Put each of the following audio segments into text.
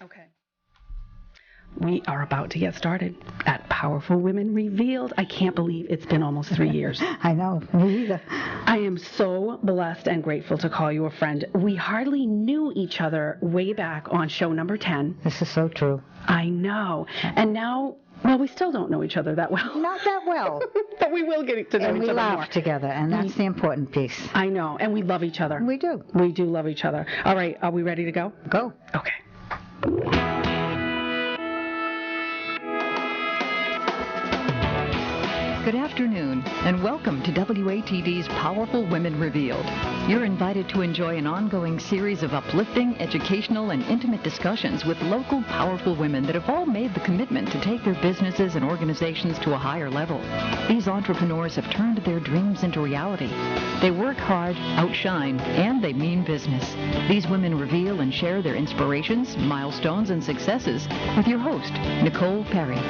Okay. We are about to get started at Powerful Women Revealed. I can't believe it's been almost 3 years. I know, me either. I am so blessed and grateful to call you a friend. We hardly knew each other way back on show number 10. This is so true. I know. And now, well, we still don't know each other that well. Not that well. But we will get to know And each we other laugh more. together, and that's the important piece. I know. And we love each other. We do. We do love each other. All right. Are we ready to go? Go. Okay. Good afternoon, and welcome to WATD's Powerful Women Revealed. You're invited to enjoy an ongoing series of uplifting, educational, and intimate discussions with local powerful women that have all made the commitment to take their businesses and organizations to a higher level. These entrepreneurs have turned their dreams into reality. They work hard, outshine, and they mean business. These women reveal and share their inspirations, milestones, and successes with your host, Nicole Perry.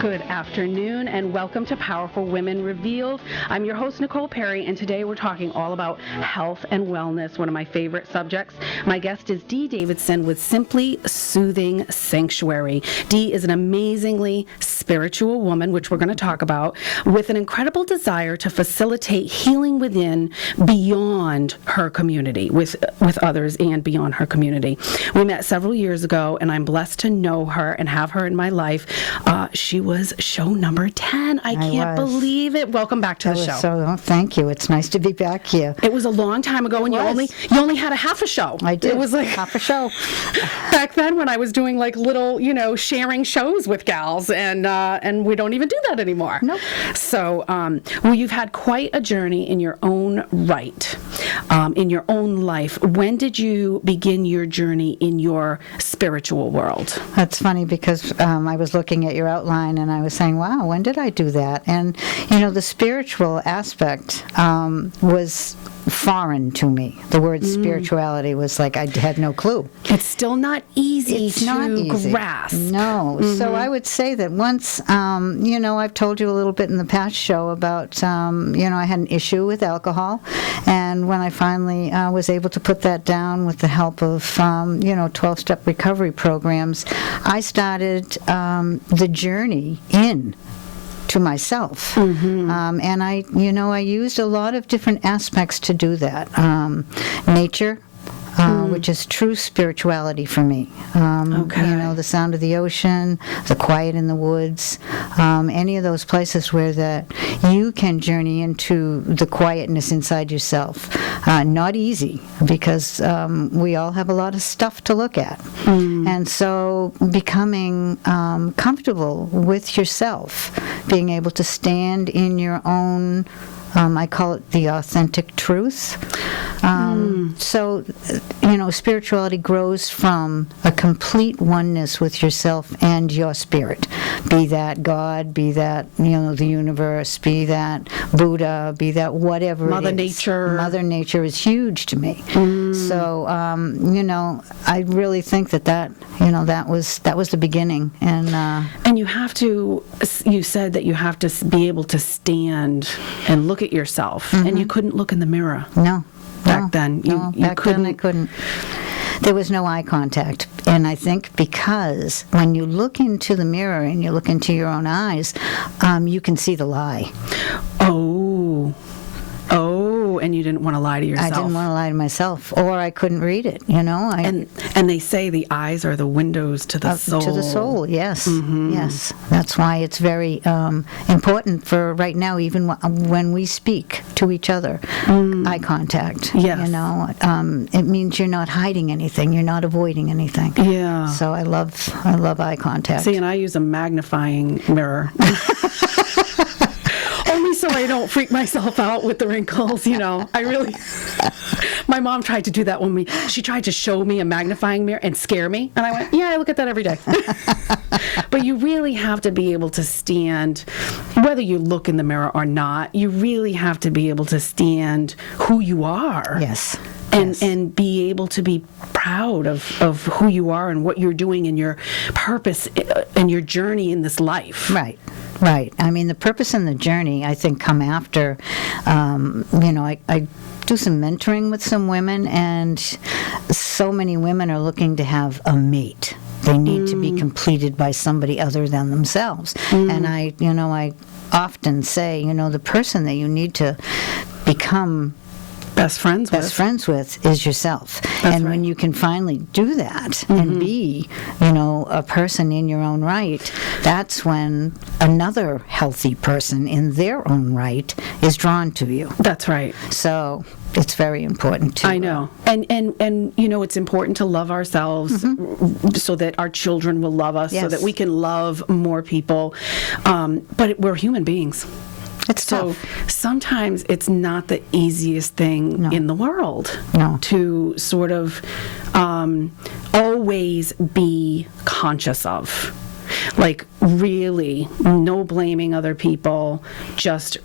Good afternoon and welcome to Powerful Women Revealed. I'm your host, Nicole Perry, and today we're talking all about health and wellness, one of my favorite subjects. My guest is Dee Davidson with Simply Soothing Sanctuary. Dee is an amazingly spiritual woman, which we're going to talk about, with an incredible desire to facilitate healing within, beyond her community, with others and beyond her community. We met several years ago, and I'm blessed to know her and have her in my life. She was show number 10. I can't believe it. Welcome back to the show. Thank you. It's nice to be back here. It was a long time ago, and you only had a half a show. I did. It was like half a show. Back then, when I was doing like little, sharing shows with gals, and we don't even do that anymore. Nope. So, well, you've had quite a journey in your own right, in your own life. When did you begin your journey in your spiritual world? That's funny because I was looking at your outline and I was saying, wow, when did I do that? And, the spiritual aspect was foreign to me. The word spirituality was like I had no clue. It's still not easy to grasp. No. Mm-hmm. So I would say that once, I've told you a little bit in the past show about, I had an issue with alcohol. And when I finally was able to put that down with the help of, 12-step recovery programs, I started the journey in to myself. Mm-hmm. And I used a lot of different aspects to do that. Nature, which is true spirituality for me. The sound of the ocean, the quiet in the woods, any of those places where that you can journey into the quietness inside yourself. Not easy, because we all have a lot of stuff to look at. And so becoming comfortable with yourself, being able to stand in your own I call it the authentic truth. So, spirituality grows from a complete oneness with yourself and your spirit. Be that God, be that, the universe, be that Buddha, be that whatever Mother it is. Nature. Mother Nature is huge to me. So, I really think that was the beginning. And you have to, you said that you have to be able to stand and look at yourself, and you couldn't look in the mirror. No. Back then, you couldn't. Then I couldn't. There was no eye contact. And I think because when you look into the mirror and you look into your own eyes, you can see the lie. Oh, and you didn't want to lie to yourself. I didn't want to lie to myself, or I couldn't read it, And they say the eyes are the windows to the soul. To the soul, yes. Mm-hmm. Yes. That's why it's very important for right now, even when we speak to each other, eye contact. Yes. It means you're not hiding anything. You're not avoiding anything. Yeah. So I love eye contact. See, and I use a magnifying mirror. Only so I don't freak myself out with the wrinkles, My mom tried to do that she tried to show me a magnifying mirror and scare me. And I went, yeah, I look at that every day. But you really have to be able to stand, whether you look in the mirror or not, you really have to be able to stand who you are. Yes. And be able to be proud of who you are and what you're doing and your purpose and your journey in this life. Right. Right. I mean, the purpose and the journey, I think, come after, I do some mentoring with some women, and so many women are looking to have a mate. They need to be completed by somebody other than themselves. And I often say, the person that you need to become best friends with is yourself. That's and when you can finally do that and be, a person in your own right, that's when another healthy person in their own right is drawn to you. That's right. So it's very important to I know. And it's important to love ourselves so that our children will love us, so that we can love more people. But we're human beings. It's so tough. Sometimes it's not the easiest thing in the world to sort of always be conscious of. Like, really, no blaming other people, just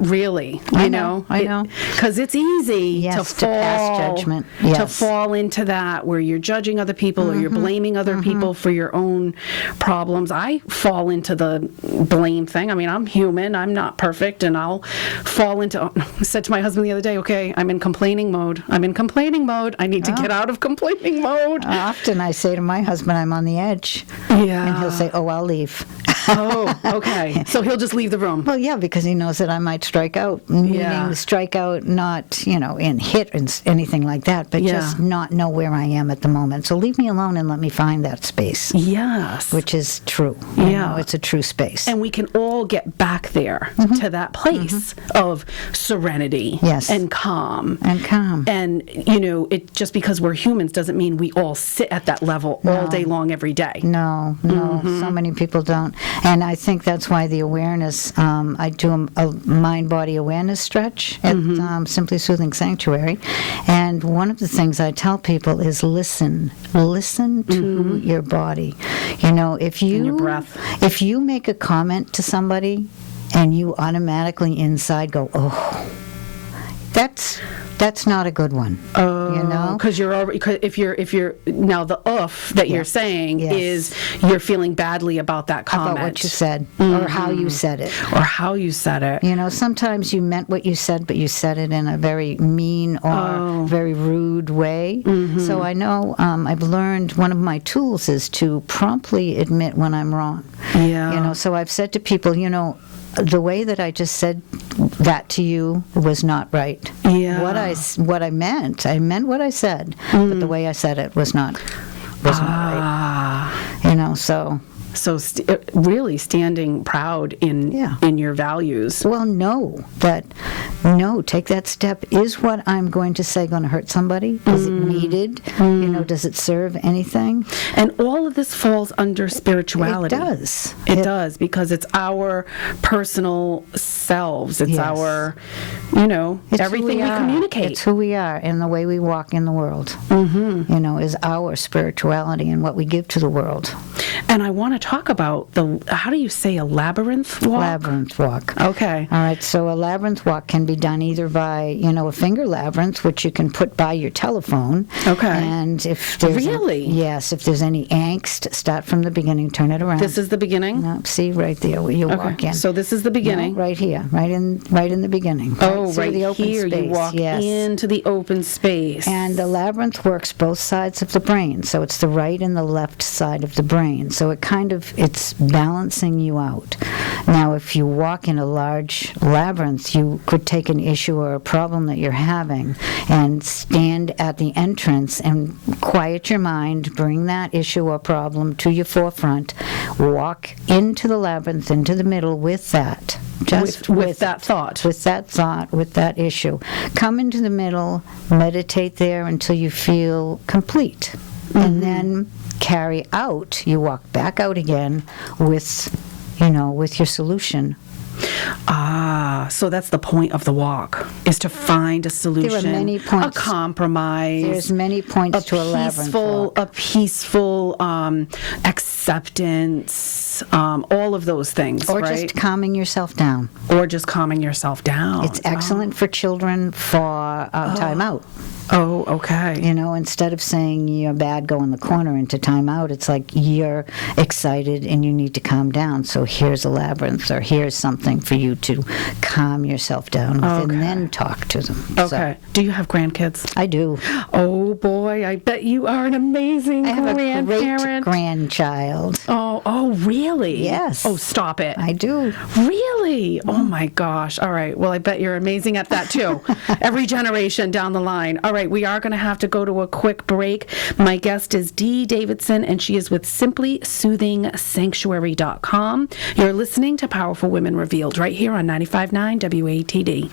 really, I know. Because it's easy to pass judgment. To fall into that where you're judging other people or you're blaming other people for your own problems. I fall into the blame thing. I mean, I'm human. I'm not perfect, and I'll fall into. I said to my husband the other day, okay, I'm in complaining mode. I need to get out of complaining mode. Often I say to my husband, I'm on the edge. Yeah. And he'll say, oh, I'll leave. Oh, okay. So he'll just leave the room. Well, yeah, because he knows that I might strike out. Meaning strike out, not, in hit and anything like that, but just not know where I am at the moment. So leave me alone and let me find that space. Yes. Which is true. It's a true space. And we can all get back there to that place of serenity and calm. And, it just because we're humans doesn't mean we all sit at that level all day long every day. No. So many people don't. And I think that's why the awareness, I do a mind-body awareness stretch at Simply Soothing Sanctuary. And one of the things I tell people is listen to your body. If you, and your breath. If you make a comment to somebody and you automatically inside go, oh, that's not a good one. Because if you're now the oof that you're saying is you're feeling badly about that comment, about what you said or how you said it, sometimes you meant what you said, but you said it in a very mean or very rude way. So I know I've learned one of my tools is to promptly admit when I'm wrong. So I've said to people, the way that I just said that to you was not right. What I meant what I said, but the way I said it was not right. So really standing proud in your values. Well, take that step. Is what I'm going to say going to hurt somebody? Is it needed? Does it serve anything? And all of this falls under spirituality. It does. It does, because it's our personal selves. It's our, it's everything we communicate. It's who we are, and the way we walk in the world, is our spirituality and what we give to the world. And I want to talk about how do you say a labyrinth walk? Labyrinth walk. Okay. All right, so a labyrinth walk can be done either by, a finger labyrinth, which you can put by your telephone. Okay. And if there's if there's any angst, start from the beginning, turn it around. This is the beginning? No, see right there where you walk in. So this is the beginning? No, right here, right in the beginning. Right the open here space. You walk into the open space. And the labyrinth works both sides of the brain, so it's the right and the left side of the brain. So it's balancing you out. Now, if you walk in a large labyrinth, you could take an issue or a problem that you're having and stand at the entrance and quiet your mind, bring that issue or problem to your forefront, walk into the labyrinth, into the middle with that. Just with that thought. With that thought, with that issue. Come into the middle, meditate there until you feel complete. And then carry out, you walk back out again with your solution. So that's the point of the walk, is to find a solution, there are many points, a compromise. There's many points to a labyrinth walk. A peaceful acceptance, all of those things, or right? just calming yourself down. It's excellent for children for time out. Oh, okay. Instead of saying you're bad, go in the corner into timeout, it's like you're excited and you need to calm down. So here's a labyrinth, or here's something for you to calm yourself down with, and then talk to them. Okay. Do you have grandkids? I do. Oh, boy, I bet you are an amazing grandparent. I have a great grandchild. Oh, really? Yes. Oh, stop it. I do. Really? Oh, my gosh. All right. Well, I bet you're amazing at that, too. Every generation down the line. All right. We are going to have to go to a quick break. My guest is Dee Davidson, and she is with SimplySoothingSanctuary.com. You're listening to Powerful Women Revealed right here on 95.9 WATD.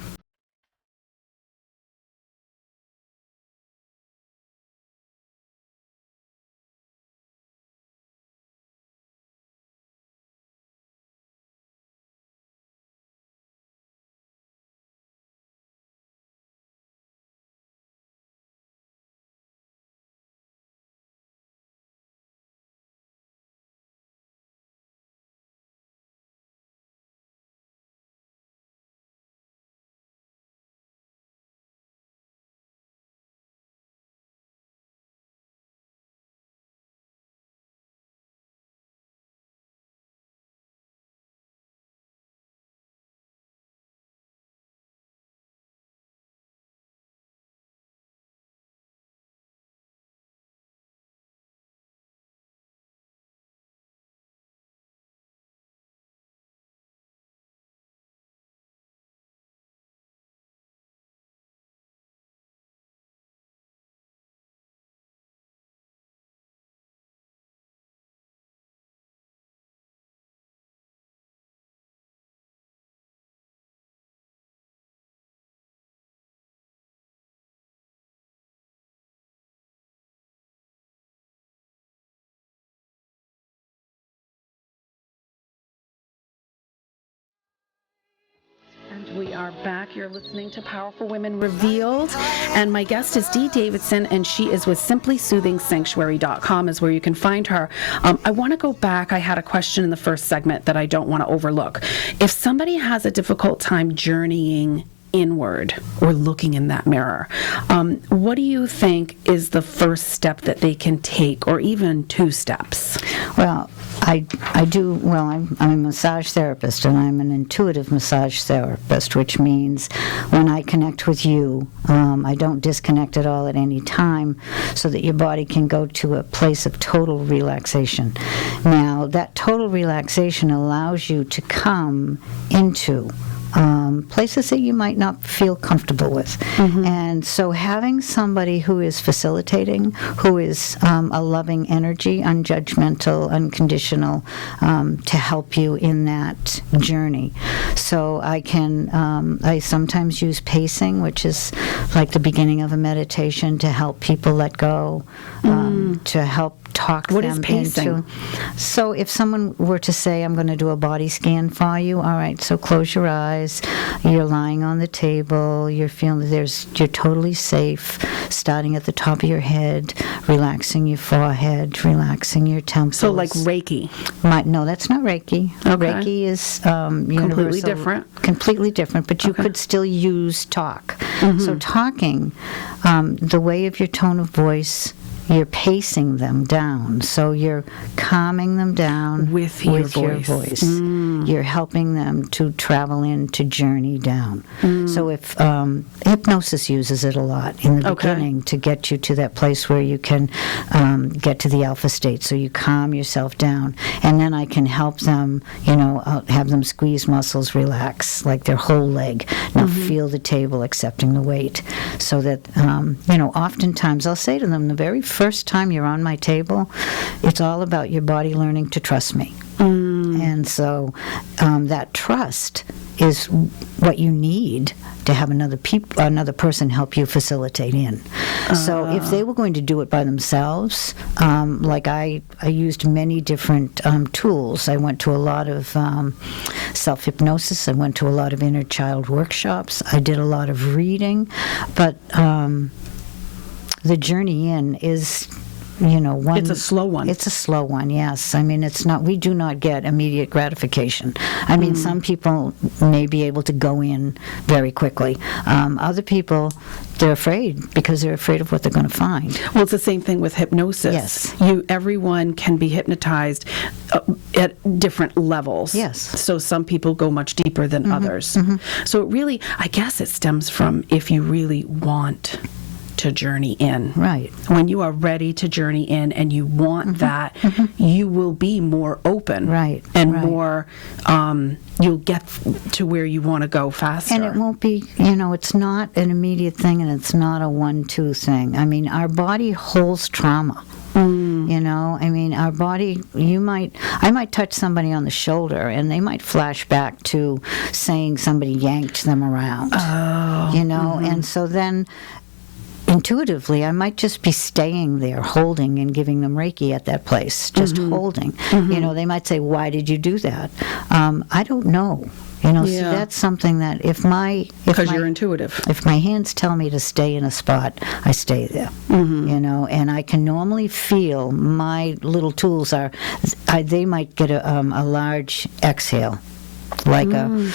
And we are back. You're listening to Powerful Women Revealed. And my guest is Dee Davidson, and she is with SimplySoothingSanctuary.com is where you can find her. I want to go back. I had a question in the first segment that I don't want to overlook. If somebody has a difficult time journeying inward or looking in that mirror, what do you think is the first step that they can take, or even 2 steps? Well, I'm a massage therapist, and I'm an intuitive massage therapist, which means when I connect with you, I don't disconnect at all at any time, so that your body can go to a place of total relaxation. Now, that total relaxation allows you to come into places that you might not feel comfortable with. Mm-hmm. And so having somebody who is facilitating, who is a loving energy, unjudgmental, unconditional, to help you in that journey. So I sometimes use pacing, which is like the beginning of a meditation, to help people let go, to help talk what them is pacing? Into. So if someone were to say, I'm going to do a body scan for you, all right, so close your eyes, you're lying on the table, you're feeling you're totally safe, starting at the top of your head, relaxing your forehead, relaxing your temples. So like Reiki? No, that's not Reiki. Okay. Reiki is completely different. Completely different, but you could still use talk. Mm-hmm. So talking, the way of your tone of voice, you're pacing them down. So you're calming them down with your voice. You're helping them to travel in, to journey down. So if hypnosis uses it a lot in the beginning to get you to that place where you can get to the alpha state. So you calm yourself down. And then I can help them, I'll have them squeeze muscles, relax, like their whole leg. Now feel the table, accepting the weight. So that, oftentimes I'll say to them, the very first time you're on my table, it's all about your body learning to trust me. And so that trust is what you need to have another person help you facilitate in. So if they were going to do it by themselves, like I used many different tools. I went to a lot of self-hypnosis. I went to a lot of inner child workshops. I did a lot of reading. But the journey in is one. It's a slow one. It's a slow one, yes. I mean, it's not. We do not get immediate gratification. I mean, some people may be able to go in very quickly. Other people, they're afraid because they're afraid of what they're going to find. Well, it's the same thing with hypnosis. Yes. Everyone can be hypnotized at different levels. Yes. So some people go much deeper than others. So it really, I guess it stems from if you really want to journey in. Right. When you are ready to journey in and you want that, you will be more open. Right. And right. more, you'll get to where you want to go faster. And it won't be, it's not an immediate thing, and it's not a 1-2 thing. I mean, our body holds trauma. I mean, our body, I might touch somebody on the shoulder and they might flash back to saying somebody yanked them around. Oh. And so then intuitively, I might just be staying there, holding and giving them Reiki at that place, just holding. They might say, why did you do that? I don't know. See, that's something that because you're intuitive. If my hands tell me to stay in a spot, I stay there. And I can normally feel my little tools they might get a large exhale, like a.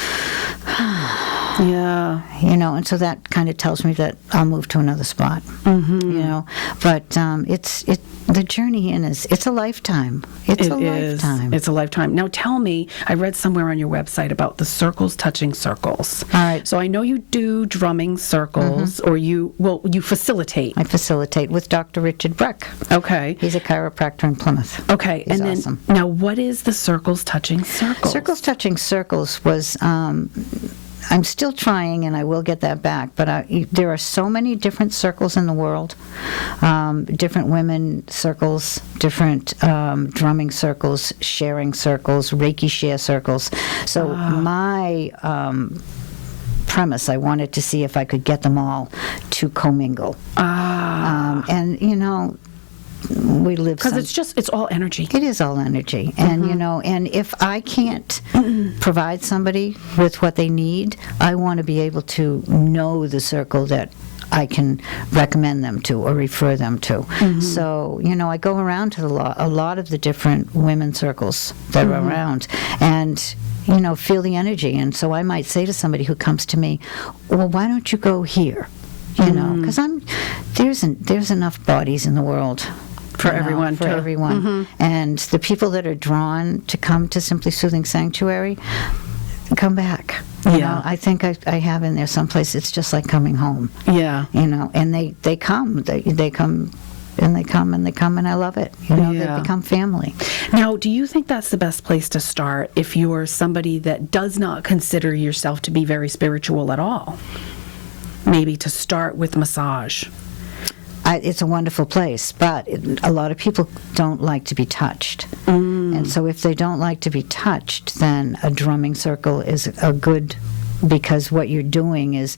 Yeah. And so that kind of tells me that I'll move to another spot. But the journey in it's a lifetime. It's a lifetime. It's a lifetime. Now tell me, I read somewhere on your website about the circles touching circles. All right. So I know you do drumming circles, or you facilitate. I facilitate with Dr. Richard Breck. Okay. He's a chiropractor in Plymouth. Okay. He's and awesome. Then now what is the circles touching circles? Circles touching circles was I'm still trying, and I will get that back, but there are so many different circles in the world, different women circles, different drumming circles, sharing circles, Reiki share circles. So my premise, I wanted to see if I could get them all to commingle. We live because it's all energy. It is all energy, and and if I can't provide somebody with what they need, I want to be able to know the circle that I can recommend them to or refer them to. So I go around to a lot of the different women circles that are around, and feel the energy. And so I might say to somebody who comes to me, well, why don't you go here? Because there's enough bodies in the world for everyone. For everyone. And the people that are drawn to come to Simply Soothing Sanctuary, come back. I think I have in there someplace. It's just like coming home. Yeah. And they come. They come. And they come and they come, and I love it. They become family. Now, do you think that's the best place to start if you're somebody that does not consider yourself to be very spiritual at all? Maybe to start with massage. It's a wonderful place, but a lot of people don't like to be touched. And so if they don't like to be touched, then a drumming circle is a good, because what you're doing is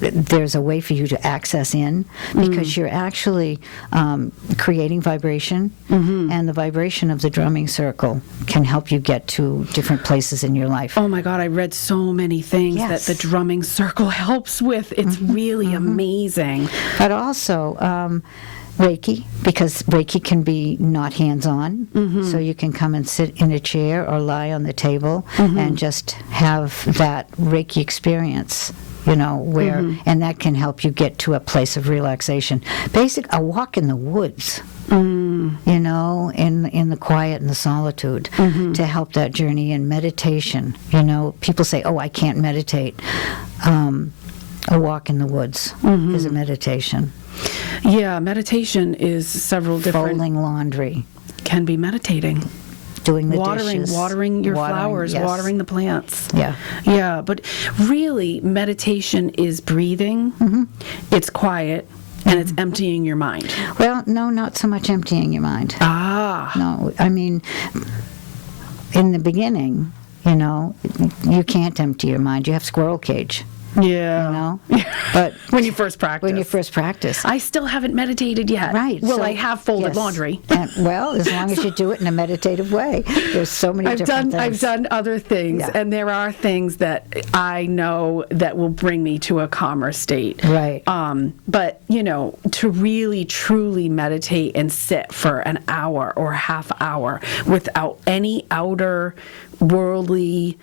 there's a way for you to access in, because you're actually creating vibration, and the vibration of the drumming circle can help you get to different places in your life. Oh my God, I read so many things that the drumming circle helps with. It's really amazing. But also Reiki, because Reiki can be not hands-on, so you can come and sit in a chair or lie on the table and just have that Reiki experience. Where, and that can help you get to a place of relaxation. A walk in the woods, in the quiet and the solitude, to help that journey. And meditation, people say, oh, I can't meditate. A walk in the woods is a meditation. Yeah, meditation is several different... Folding laundry. Can be meditating. Doing the dishes. Watering your flowers, yes. watering the plants. Yeah. Yeah, but really, meditation is breathing, it's quiet, and it's emptying your mind. Well, no, not so much emptying your mind. No, I mean, in the beginning, you can't empty your mind. You have squirrel cage. Yeah. You know? But when you first practice. I still haven't meditated yet. Right. Well, so, I have folded yes. laundry. And, well, as long as you do it in a meditative way. There's so many different things. I've done other things, and there are things that I know that will bring me to a calmer state. Right. But, to really, truly meditate and sit for an hour or a half hour without any outer worldly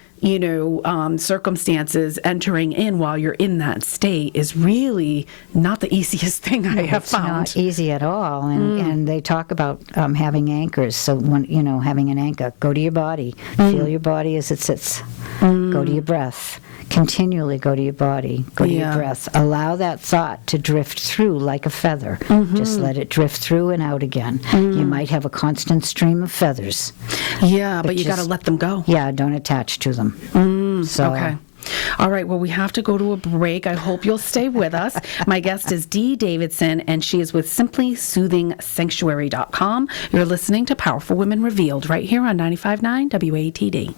circumstances entering in while you're in that state is really not the easiest thing I have found. It's not easy at all, and they talk about having anchors. So when having an anchor, go to your body, feel your body as it sits, go to your breath. Continually go to your body, go to your breath. Allow that thought to drift through like a feather. Just let it drift through and out again. You might have a constant stream of feathers. Yeah, but you got to let them go. Yeah, don't attach to them. Okay. All right, well, we have to go to a break. I hope you'll stay with us. My guest is Dee Davidson, and she is with SimplySoothingSanctuary.com. You're listening to Powerful Women Revealed right here on 95.9 WATD.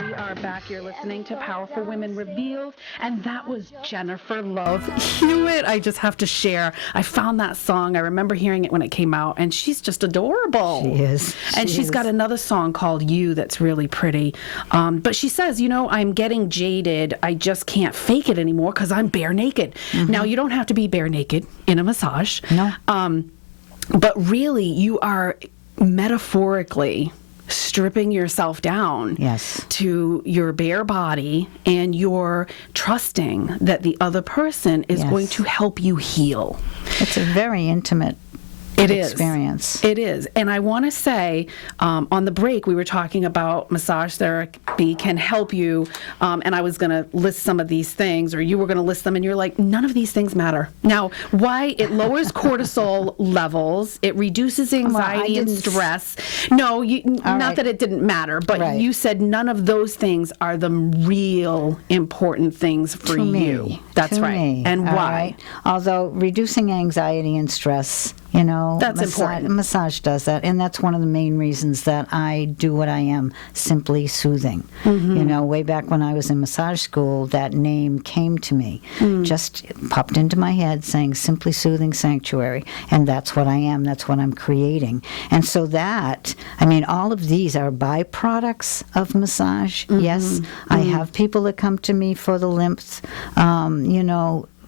We are back. You're listening to Powerful Women Revealed, and that was Jennifer Love Hewitt. I just have to share. I found that song. I remember hearing it when it came out, and she's just adorable. She is. And she's got another song called You that's really pretty. But she says, I'm getting jaded. I just can't fake it anymore because I'm bare naked. Now, you don't have to be bare naked in a massage. No. But really, you are metaphorically stripping yourself down to your bare body, and you're trusting that the other person is going to help you heal. It's a very intimate experience. It is. And I want to say, on the break, we were talking about massage therapy can help you, and I was going to list some of these things, or you were going to list them, and you're like, none of these things matter. Now, why? It lowers cortisol levels, it reduces anxiety and stress. No, not that it didn't matter, but you said none of those things are the real important things for you. That's right. And why? Right. Although reducing anxiety and stress, that's important. Massage does that, and that's one of the main reasons that I do what I am, Simply Soothing. Way back when I was in massage school, that name came to me, just popped into my head saying Simply Soothing Sanctuary, and that's what I am, that's what I'm creating. And so all of these are byproducts of massage. Yes, I have people that come to me for the lymph,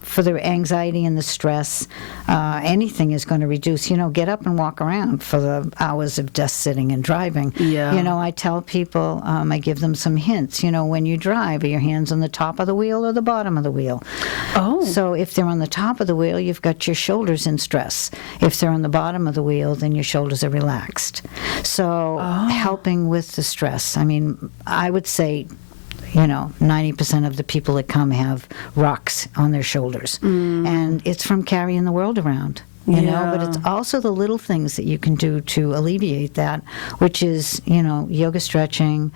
for the anxiety and the stress. Anything is going to reduce. Get up and walk around for the hours of just sitting and driving. I tell people, I give them some hints. When you drive, are your hands on the top of the wheel or the bottom of the wheel? So if they're on the top of the wheel, you've got your shoulders in stress. If they're on the bottom of the wheel, then your shoulders are relaxed. So helping with the stress. I would say 90% of the people that come have rocks on their shoulders. And it's from carrying the world around, but it's also the little things that you can do to alleviate that, which is, yoga stretching,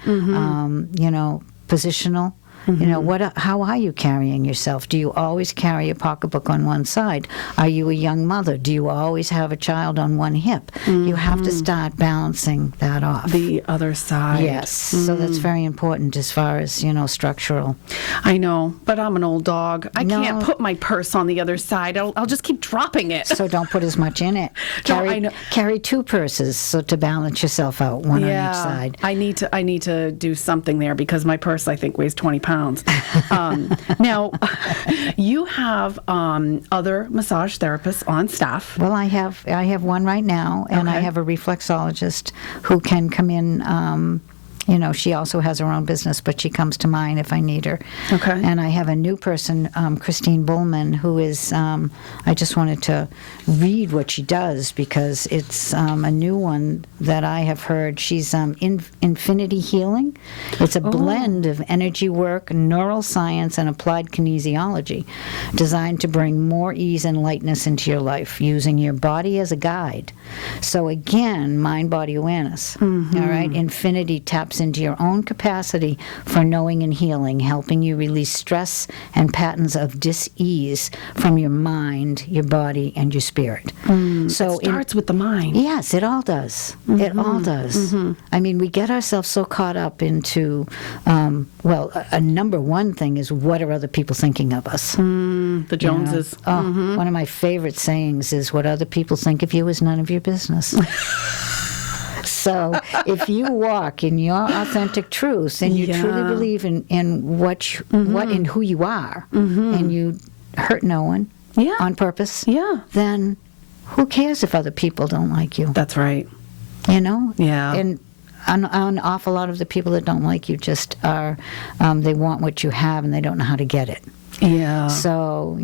positional You know, how are you carrying yourself? Do you always carry a pocketbook on one side? Are you a young mother? Do you always have a child on one hip? You have to start balancing that off. The other side. Yes. So that's very important as far as, structural. I know, but I'm an old dog. I can't put my purse on the other side. I'll just keep dropping it. So don't put as much in it. Carry two purses so to balance yourself out, one on each side. I need to do something there because my purse, I think, weighs 20 pounds. Now, you have other massage therapists on staff. Well, I have one right now, and I have a reflexologist who can come in. She also has her own business, but she comes to mine if I need her. Okay. And I have a new person, Christine Bullman, who is, I just wanted to read what she does because it's a new one that I have heard. She's Infinity Healing. It's a blend of energy work, neuroscience, and applied kinesiology designed to bring more ease and lightness into your life using your body as a guide. So again, mind-body awareness. All right? Infinity taps into your own capacity for knowing and healing, helping you release stress and patterns of dis-ease from your mind, your body, and your spirit. So it starts with the mind. Yes, it all does. It all does. I mean, we get ourselves so caught up into, a number one thing is what are other people thinking of us? The Joneses. One of my favorite sayings is what other people think of you is none of your business. So if you walk in your authentic truth and you truly believe in what and who you are, and you hurt no one on purpose, then who cares if other people don't like you? That's right. Yeah. And an awful lot of the people that don't like you just are, they want what you have and they don't know how to get it. Yeah. So,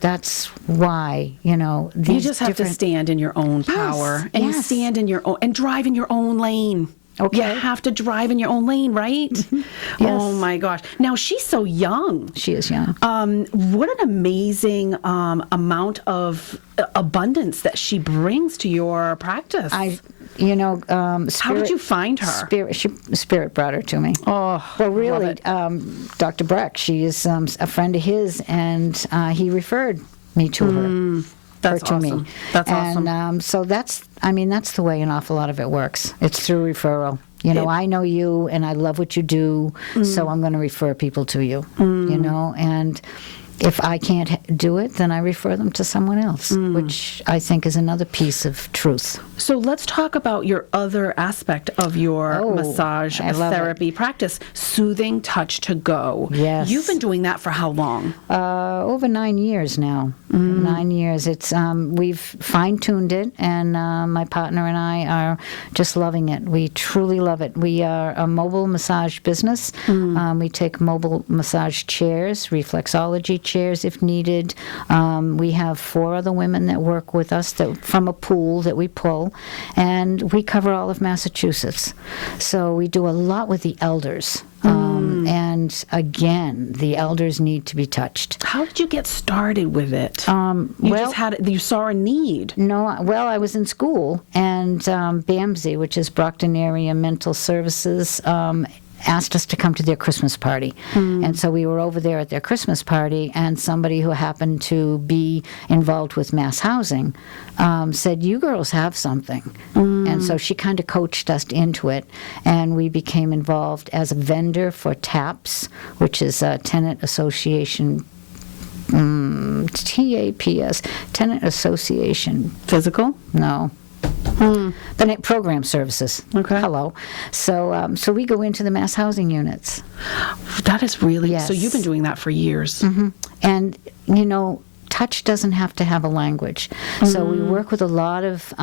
that's why, these you just have to stand in your own power and you stand in your own and drive in your own lane. Okay. You have to drive in your own lane, right? Yes. Oh my gosh. Now she's so young. She is young. What an amazing amount of abundance that she brings to your practice. How did you find her? Spirit brought her to me. Oh, well, really, Dr. Breck, she is a friend of his, and he referred me to her. That's awesome. To me. That's awesome. And so that's the way an awful lot of it works. It's through referral. I know you, and I love what you do, so I'm going to refer people to you. And if I can't do it, then I refer them to someone else, which I think is another piece of truth. So let's talk about your other aspect of your massage therapy practice, Soothing Touch to Go. Yes. You've been doing that for how long? Over 9 years now. 9 years. It's we've fine-tuned it, and my partner and I are just loving it. We truly love it. We are a mobile massage business. We take mobile massage chairs, reflexology chairs if needed. We have 4 other women that work with us from a pool that we pull, and we cover all of Massachusetts. So we do a lot with the elders. And again, the elders need to be touched. How did you get started with it? You saw a need. No, I was in school, and BAMSI, which is Brockton Area Mental Services, asked us to come to their Christmas party. And so we were over there at their Christmas party, and somebody who happened to be involved with mass housing said, you girls have something. And so she kind of coached us into it, and we became involved as a vendor for TAPS, which is a Tenant Association, TAPS, Tenant Association. Physical? No. The program services. Okay. Hello. So we go into the mass housing units. That is really... Yes. So you've been doing that for years. And, touch doesn't have to have a language. So we work with a lot of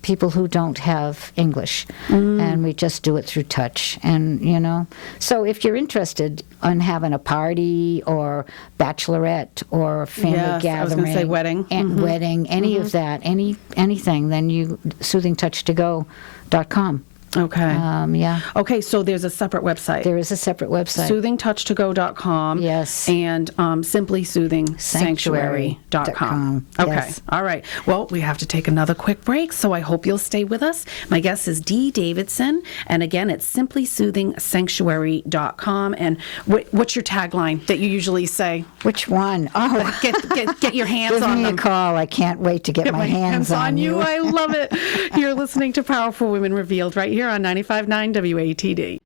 people who don't have English, and we just do it through touch. And, so if you're interested in having a party or bachelorette or family gathering. I was going to say wedding. Wedding, any of that, anything, then you soothingtouchtogo.com. Okay. Yeah. Okay, so there's a separate website. There is a separate website. SoothingTouchToGo.com. Yes. And SimplySoothingSanctuary.com. Okay. Yes. All right. Well, we have to take another quick break, so I hope you'll stay with us. My guest is Dee Davidson, and again, it's SimplySoothingSanctuary.com. And what's your tagline that you usually say? Which one? Oh, Get your hands give on me them. a call. I can't wait to get my hands on you. I love it. You're listening to Powerful Women Revealed right here on 95.9 WATD.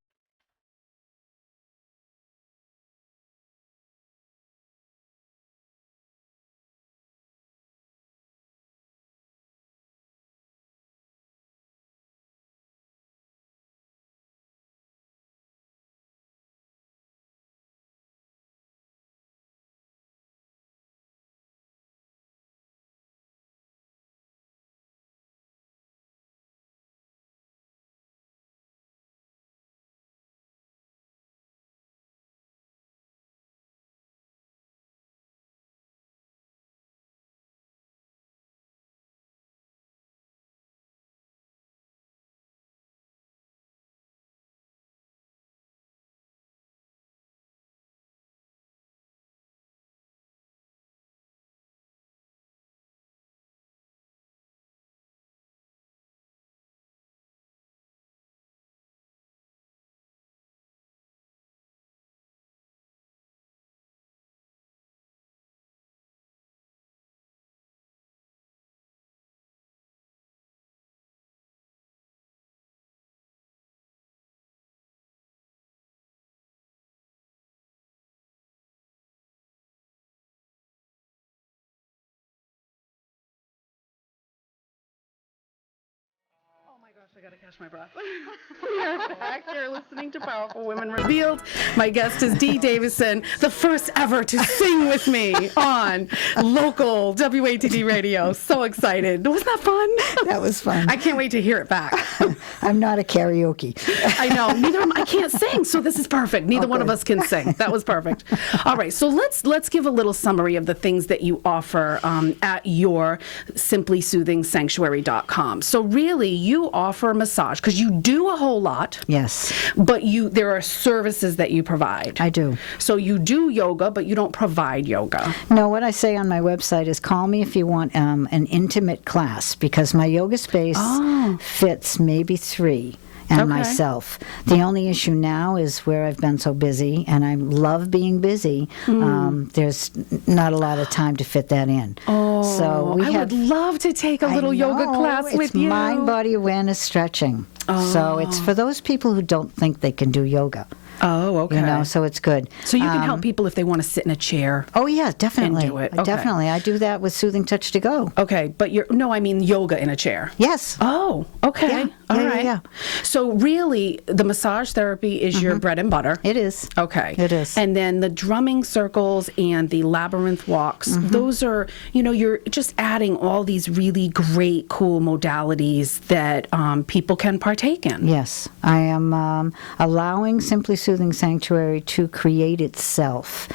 I gotta catch my breath. We are back here listening to Powerful Women Revealed. My guest is Dee Davidson, the first ever to sing with me on local WATD radio. So excited. Wasn't that fun? That was fun. I can't wait to hear it back. I'm not a karaoke. I know. Neither am I. Can't sing, so this is perfect. Neither one of us can sing. That was perfect. All right, so let's give a little summary of the things that you offer at your SimplySoothingSanctuary.com. So really, you offer massage because you do a whole lot. Yes. But there are services that you provide. I do. So you do yoga, but you don't provide yoga. No, what I say on my website is call me if you want an intimate class, because my yoga space fits maybe 3. And myself. The only issue now is where I've been so busy, and I love being busy. There's not a lot of time to fit that in. So I would love to take a little yoga class with you. It's mind body awareness stretching. So it's for those people who don't think they can do yoga. Oh, okay. So it's good. So you can help people if they want to sit in a chair. Oh, yeah, definitely. And do it. Okay. Definitely. I do that with Soothing Touch to Go. Okay, but I mean yoga in a chair. Yes. Oh, okay. Yeah. All Yeah, right. yeah. So really, the massage therapy is your bread and butter. It is. Okay. It is. And then the drumming circles and the labyrinth walks, those are, you're just adding all these really great, cool modalities that people can partake in. Yes. I am allowing Simply Soothing Sanctuary to create itself.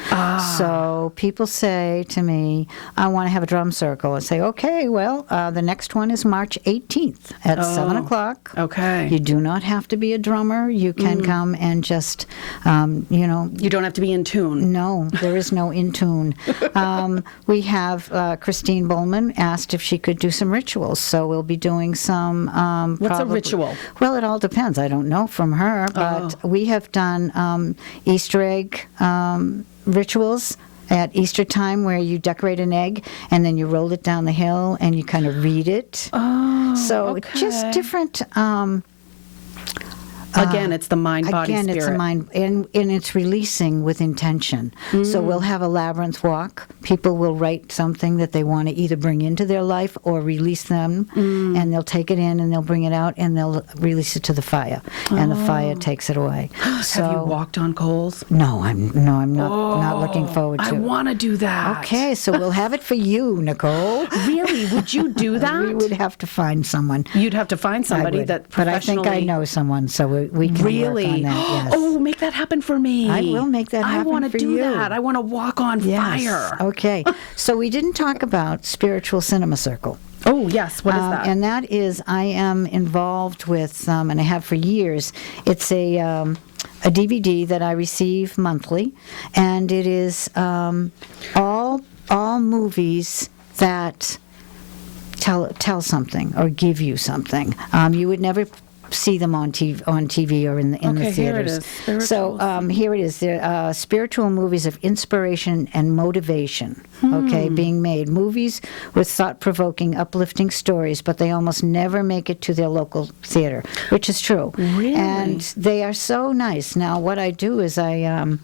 So people say to me, I want to have a drum circle. I say, okay, well, the next one is March 18th at 7 o'clock. Okay. You do not have to be a drummer. You can come and just, You don't have to be in tune. No, there is no in tune. We have Christine Bowman asked if she could do some rituals, so we'll be doing some. What's a ritual? Well, it all depends. I don't know from her, but we have done Easter egg rituals at Easter time, where you decorate an egg and then you roll it down the hill and you kind of read it. So just different. Again, it's the mind, body, spirit. Again, it's the mind, and it's releasing with intention. So we'll have a labyrinth walk. People will write something that they want to either bring into their life or release them, and they'll take it in and they'll bring it out and they'll release it to the fire, and the fire takes it away. So, have you walked on coals? No, I'm not looking forward to it. I want to do that. Okay, so we'll have it for you, Nicole. Really? Would you do that? We would have to find someone. You'd have to find somebody that But I think I know someone, so we can work on that. Yes. Oh, make that happen for me. I will make that happen for you. I want to do that. I want to walk on fire. Okay. So we didn't talk about Spiritual Cinema Circle. Oh, yes. What is that? And that is, I am involved with, and I have for years, it's a DVD that I receive monthly, and it is all movies that tell something or give you something. You would never see them on TV or in the theaters. Here it is. Here it is. They're spiritual movies of inspiration and motivation. Okay, being made. Movies with thought-provoking, uplifting stories, but they almost never make it to their local theater, which is true. Really? And they are so nice. Now, what I do is we're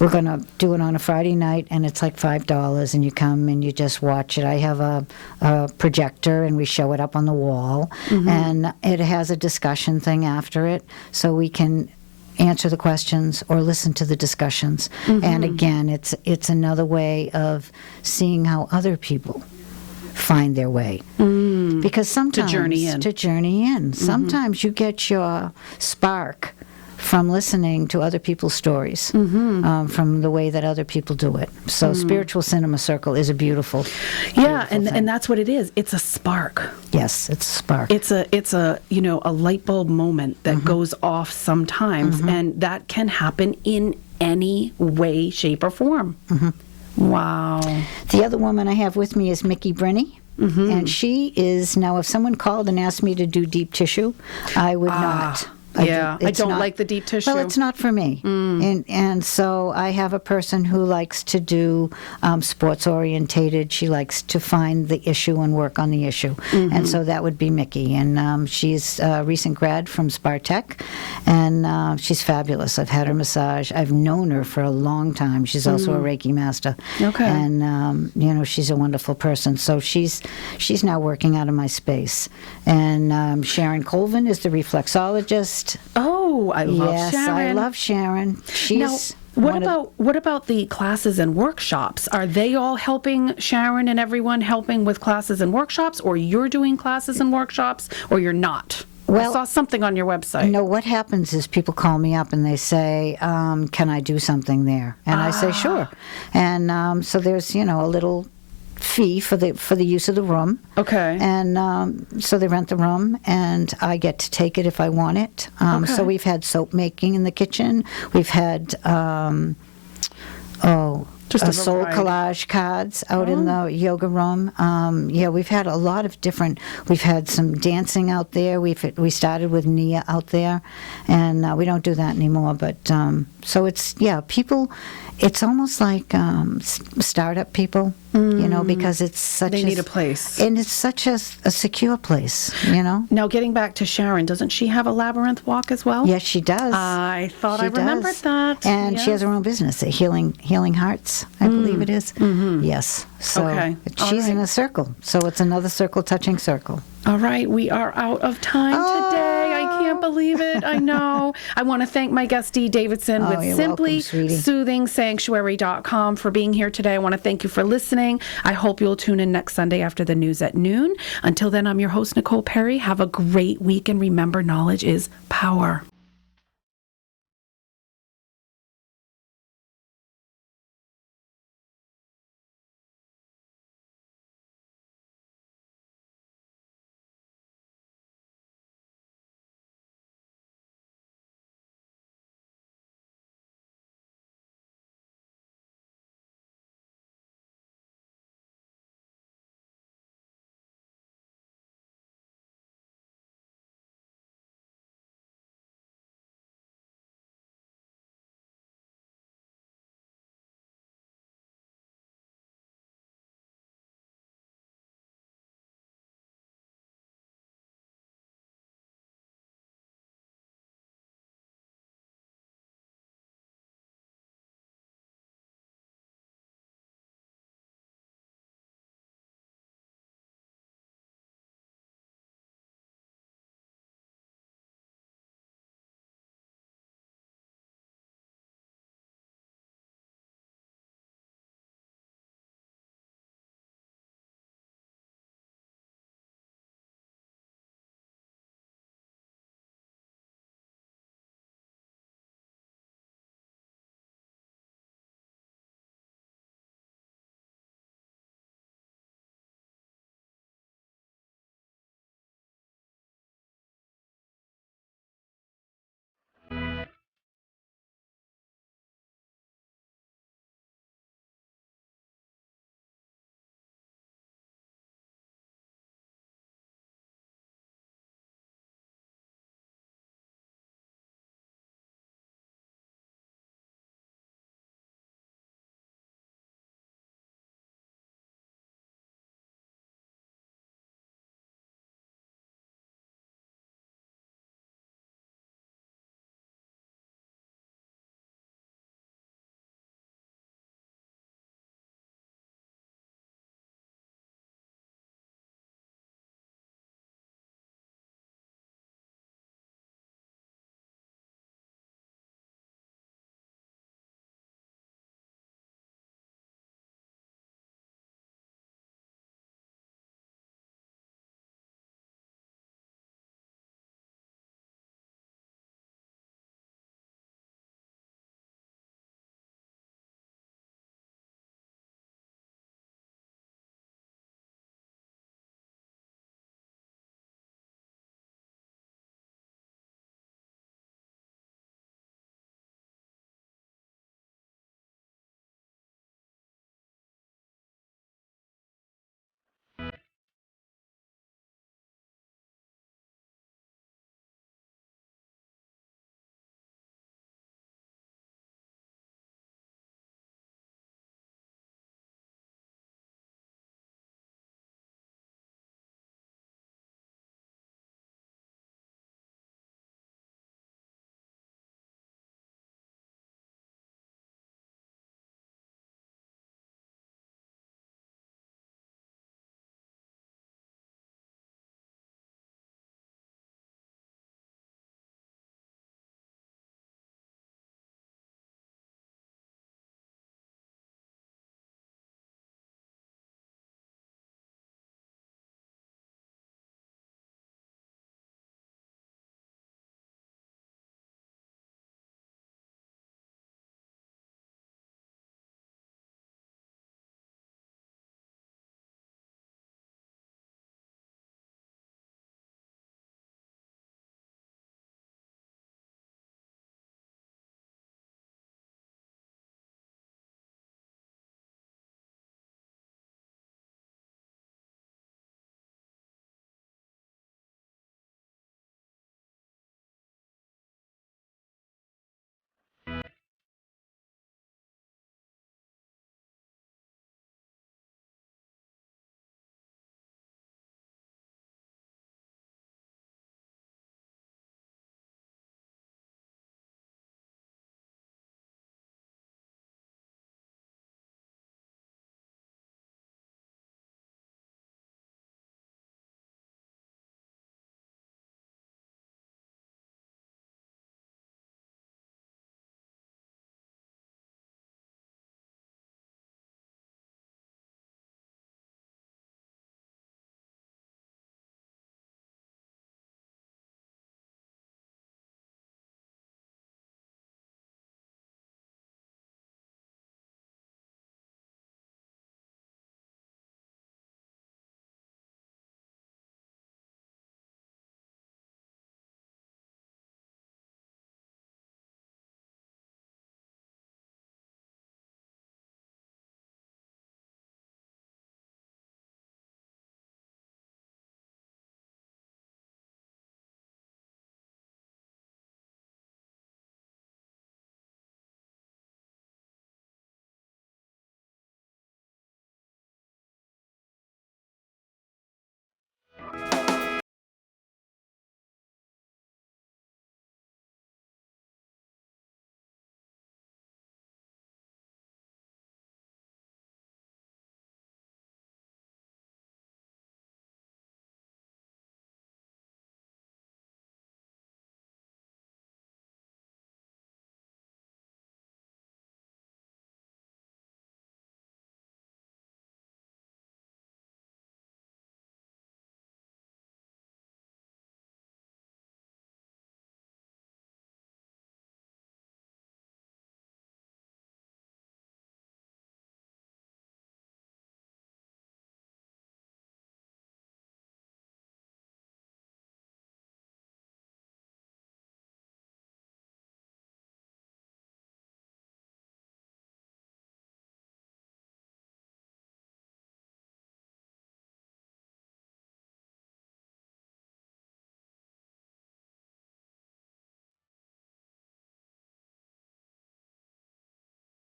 going to do it on a Friday night, and it's like $5, and you come and you just watch it. I have a projector, and we show it up on the wall, and it has a discussion thing after it, so we can answer the questions or listen to the discussions. And again, it's another way of seeing how other people find their way. Because sometimes to journey in. Sometimes you get your spark from listening to other people's stories, from the way that other people do it. So Spiritual Cinema Circle is a beautiful and that's what it is. It's a spark. Yes, it's a spark. It's a a light bulb moment that goes off sometimes, and that can happen in any way, shape, or form. Wow. The other woman I have with me is Mickey Brinney. And she is, now if someone called and asked me to do deep tissue, I would not. I don't like the deep tissue. Well, it's not for me. And so I have a person who likes to do sports orientated. She likes to find the issue and work on the issue. And so that would be Mickey. And she's a recent grad from Spartech, and she's fabulous. I've had her massage. I've known her for a long time. She's also a Reiki master. Okay. And she's a wonderful person. So she's now working out of my space. And Sharon Colvin is the reflexologist. Oh, I love Sharon. Yes, I love Sharon. She's what about the classes and workshops? Are they all helping Sharon and everyone helping with classes and workshops, or you're doing classes and workshops, or you're not? Well, I saw something on your website. No, what happens is people call me up and they say, can I do something there? And I say, sure. And so there's, a little fee for the use of the room. Okay. And so they rent the room, and I get to take it if I want it. So we've had soap making in the kitchen. We've had soul collage cards out in the yoga room. We've had a lot of different. We've had some dancing out there. We started with Nia out there, and we don't do that anymore. But so it's people. It's almost like startup people, because it's such. They need a place, and it's such a secure place, Now, getting back to Sharon, doesn't she have a labyrinth walk as well? Yes, she does. I thought I remembered that. And she has her own business, Healing Hearts, I believe it is. Yes. So she's in a circle. So it's another circle touching circle. All right, we are out of time today. I can't believe it. I know. I want to thank my guest, Dee Davidson, with Simply Soothing Sanctuary.com for being here today. I want to thank you for listening. I hope you'll tune in next Sunday after the news at noon. Until then, I'm your host, Nicole Perry. Have a great week, and remember, knowledge is power.